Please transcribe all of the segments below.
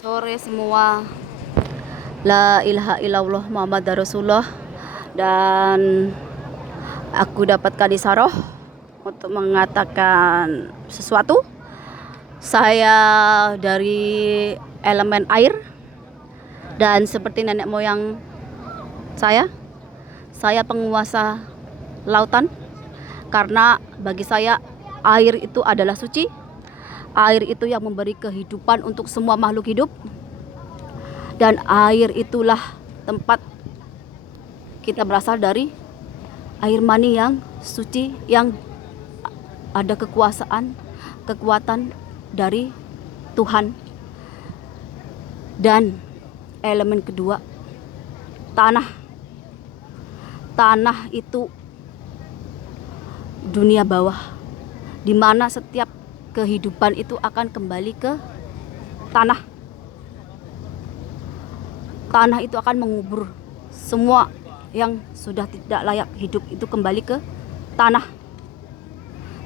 Sore semua. La ilaha illallah Muhammad Rasulullah. Dan aku dapatkan isaroh untuk mengatakan sesuatu. Saya dari elemen air, dan seperti nenek moyang saya penguasa lautan. Karena bagi saya air itu adalah suci. Air itu yang memberi kehidupan untuk semua makhluk hidup. Dan air itulah tempat kita berasal dari, air mani yang suci, yang ada kekuatan dari Tuhan. Dan elemen kedua, tanah. Tanah itu dunia bawah, di mana setiap kehidupan itu akan kembali ke tanah. Tanah itu akan mengubur semua yang sudah tidak layak hidup, itu kembali ke tanah.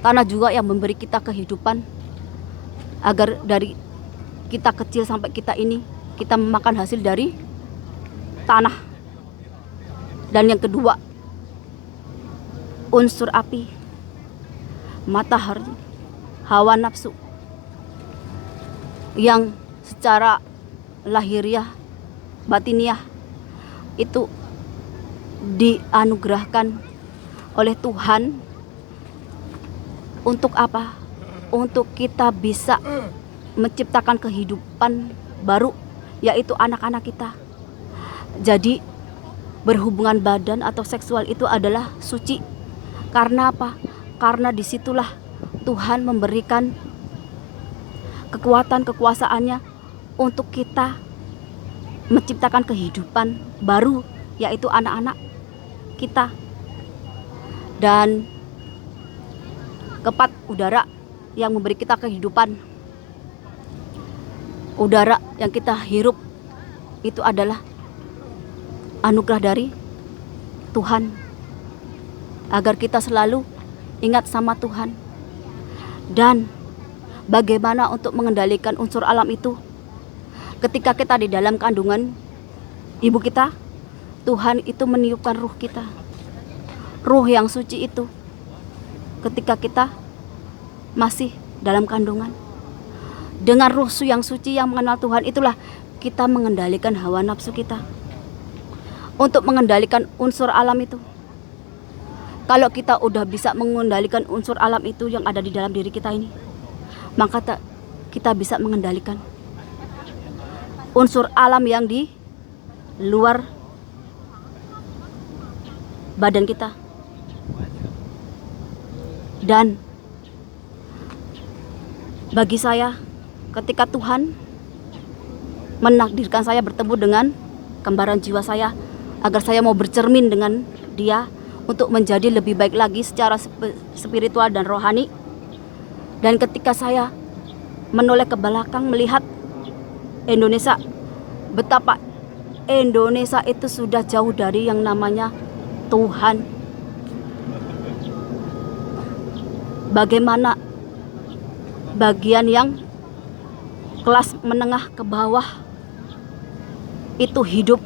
Tanah juga yang memberi kita kehidupan, agar dari kita kecil sampai kita ini, kita memakan hasil dari tanah. Dan yang kedua, unsur api, matahari, hawa nafsu, yang secara lahiriah, batiniah itu dianugerahkan oleh Tuhan. Untuk apa? Untuk kita bisa menciptakan kehidupan baru, yaitu anak-anak kita. Jadi berhubungan badan atau seksual itu adalah suci. Karena apa? Karena disitulah Tuhan memberikan kekuatan kekuasaannya untuk kita menciptakan kehidupan baru, yaitu anak-anak kita. Dan keempat, udara yang memberi kita kehidupan. Udara yang kita hirup itu adalah anugerah dari Tuhan, agar kita selalu ingat sama Tuhan. Dan bagaimana untuk mengendalikan unsur alam itu? Ketika kita di dalam kandungan ibu kita, Tuhan itu meniupkan ruh kita, ruh yang suci itu. Ketika kita masih dalam kandungan, dengan ruh yang suci yang mengenal Tuhan, itulah kita mengendalikan hawa nafsu kita, untuk mengendalikan unsur alam itu. Kalau kita udah bisa mengendalikan unsur alam itu yang ada di dalam diri kita ini, maka kita bisa mengendalikan unsur alam yang di luar badan kita. Dan bagi saya, ketika Tuhan menakdirkan saya bertemu dengan kembaran jiwa saya, agar saya mau bercermin dengan dia untuk menjadi lebih baik lagi secara spiritual dan rohani. Dan ketika saya menoleh ke belakang melihat Indonesia, betapa Indonesia itu sudah jauh dari yang namanya Tuhan. Bagaimana bagian yang kelas menengah ke bawah itu hidup,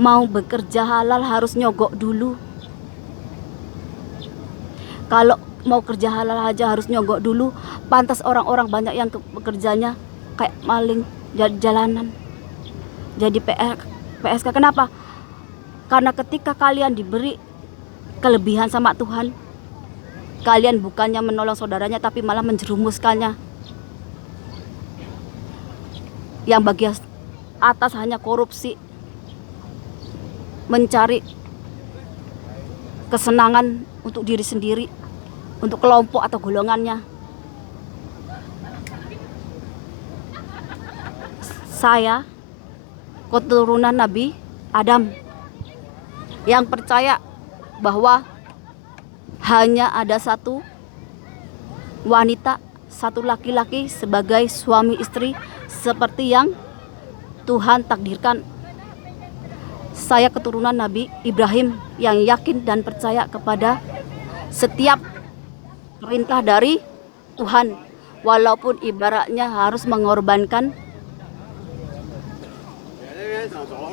mau bekerja halal harus nyogok dulu. Kalau mau kerja halal aja harus nyogok dulu. Pantas orang-orang banyak yang bekerjanya kayak maling jalanan, jadi PSK. Kenapa? Karena ketika kalian diberi kelebihan sama Tuhan, kalian bukannya menolong saudaranya, tapi malah menjerumuskannya. Yang bagian atas hanya korupsi, mencari kesenangan untuk diri sendiri, untuk kelompok atau golongannya. Saya keturunan Nabi Adam, yang percaya bahwa hanya ada satu wanita, satu laki-laki sebagai suami istri, seperti yang Tuhan takdirkan. Saya keturunan Nabi Ibrahim, yang yakin dan percaya kepada setiap perintah dari Tuhan, walaupun ibaratnya harus mengorbankan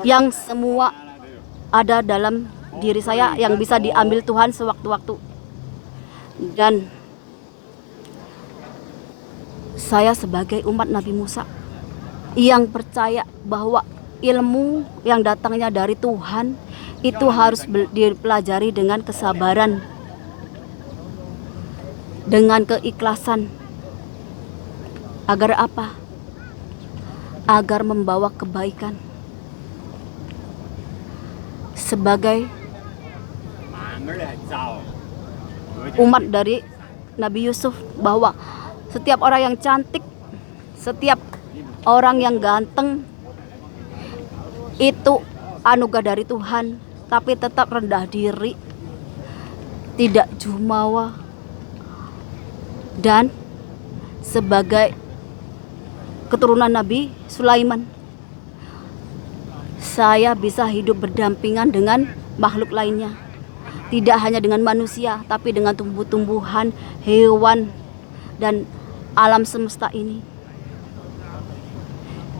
yang semua ada dalam diri saya yang bisa diambil Tuhan sewaktu-waktu. Dan saya sebagai umat Nabi Musa yang percaya bahwa ilmu yang datangnya dari Tuhan itu harus dipelajari dengan kesabaran, dengan keikhlasan. Agar apa? Agar membawa kebaikan. Sebagai umat dari Nabi Yusuf, bahwa setiap orang yang cantik, setiap orang yang ganteng itu anugerah dari Tuhan, tapi tetap rendah diri, tidak jumawa. Dan sebagai keturunan Nabi Sulaiman, saya bisa hidup berdampingan dengan makhluk lainnya. Tidak hanya dengan manusia, tapi dengan tumbuh-tumbuhan, hewan, dan alam semesta ini.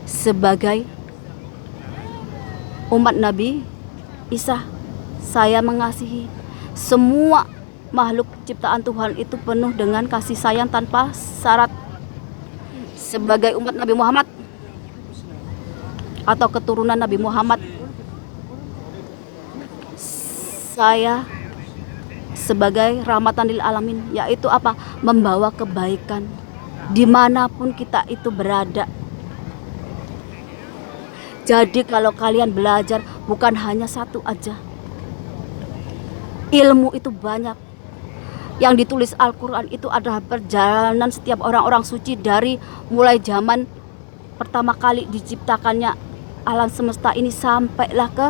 Sebagai umat Nabi Isa, saya mengasihi semua makhluk ciptaan Tuhan itu penuh dengan kasih sayang tanpa syarat. Sebagai umat Nabi Muhammad atau keturunan Nabi Muhammad, saya sebagai rahmatan lil alamin, yaitu apa? Membawa kebaikan dimanapun kita itu berada. Jadi kalau kalian belajar, bukan hanya satu aja, ilmu itu banyak. Yang ditulis Al-Quran itu adalah perjalanan setiap orang-orang suci dari mulai zaman pertama kali diciptakannya alam semesta ini sampailah ke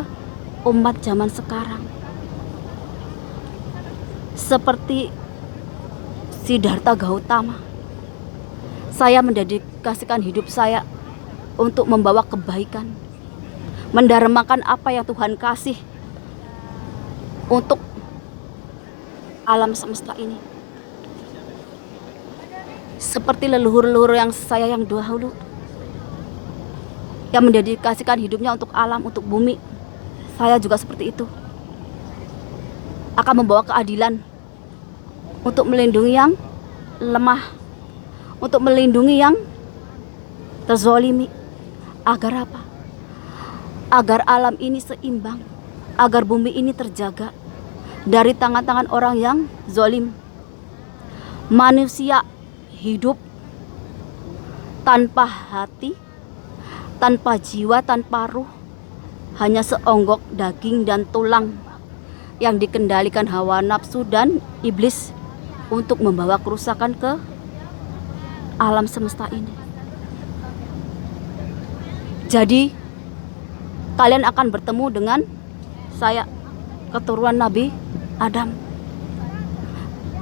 umat zaman sekarang. Seperti Siddhartha Gautama, saya mendedikasikan hidup saya untuk membawa kebaikan, mendharmakan apa yang Tuhan kasih untuk alam semesta ini. Seperti leluhur-leluhur yang saya yang dahulu, yang mendedikasikan hidupnya untuk alam, untuk bumi. Saya juga seperti itu, akan membawa keadilan untuk melindungi yang lemah, untuk melindungi yang terzolimi. Agar apa? Agar alam ini seimbang, agar bumi ini terjaga dari tangan-tangan orang yang zolim. Manusia hidup tanpa hati, tanpa jiwa, tanpa ruh, hanya seonggok daging dan tulang yang dikendalikan hawa nafsu dan iblis untuk membawa kerusakan ke alam semesta ini. Jadi kalian akan bertemu dengan saya, keturunan Nabi Adam,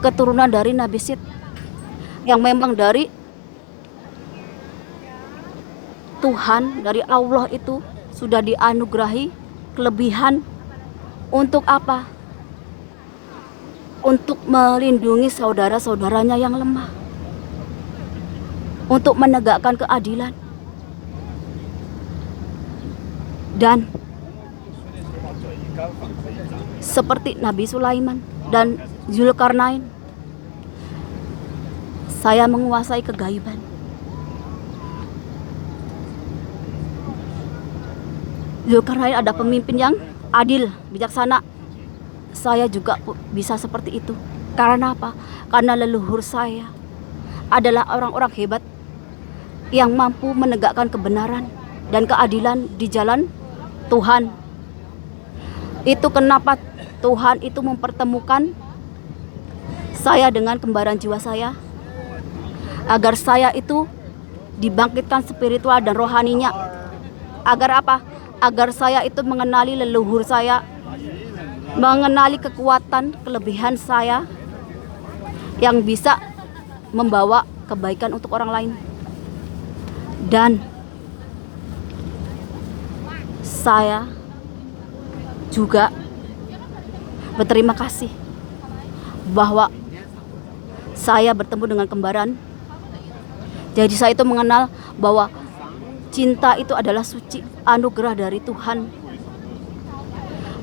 keturunan dari Nabi Sid, yang memang dari Tuhan, dari Allah itu sudah dianugerahi kelebihan. Untuk apa? Untuk melindungi saudara-saudaranya yang lemah, untuk menegakkan keadilan. Dan seperti Nabi Sulaiman dan Zulkarnain, saya menguasai kegaiban. Zulkarnain ada pemimpin yang adil, bijaksana. Saya juga bisa seperti itu. Karena apa? Karena leluhur saya adalah orang-orang hebat yang mampu menegakkan kebenaran dan keadilan di jalan Tuhan. Itu kenapa Tuhan itu mempertemukan saya dengan kembaran jiwa saya, agar saya itu dibangkitkan spiritual dan rohaninya. Agar apa? Agar saya itu mengenali leluhur saya, mengenali kekuatan, kelebihan saya yang bisa membawa kebaikan untuk orang lain. Dan saya juga berterima kasih bahwa saya bertemu dengan kembaran. Jadi saya itu mengenal bahwa cinta itu adalah suci, anugerah dari Tuhan.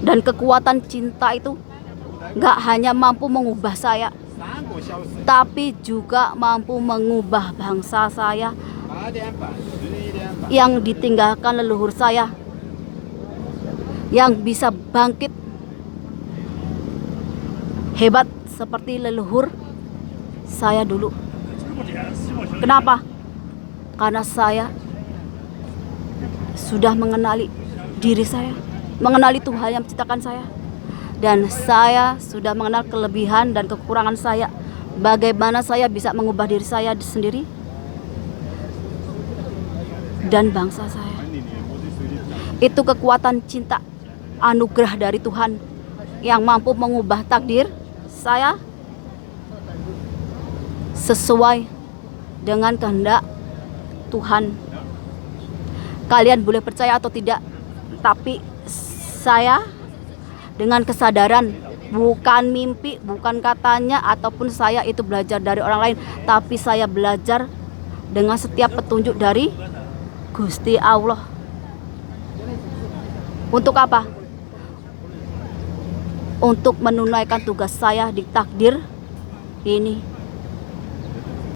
Dan kekuatan cinta itu gak hanya mampu mengubah saya, tapi juga mampu mengubah bangsa saya yang ditinggalkan leluhur saya, yang bisa bangkit hebat seperti leluhur saya dulu. Kenapa? Karena saya sudah mengenali diri saya, mengenali Tuhan yang menciptakan saya, dan saya sudah mengenal kelebihan dan kekurangan saya. Bagaimana saya bisa mengubah diri saya sendiri dan bangsa saya. Itu kekuatan cinta, anugerah dari Tuhan yang mampu mengubah takdir saya sesuai dengan kehendak Tuhan. Kalian boleh percaya atau tidak, tapi saya dengan kesadaran, bukan mimpi, bukan katanya, ataupun saya itu belajar dari orang lain, tapi saya belajar dengan setiap petunjuk dari Gusti Allah. Untuk apa? Untuk menunaikan tugas saya di takdir ini.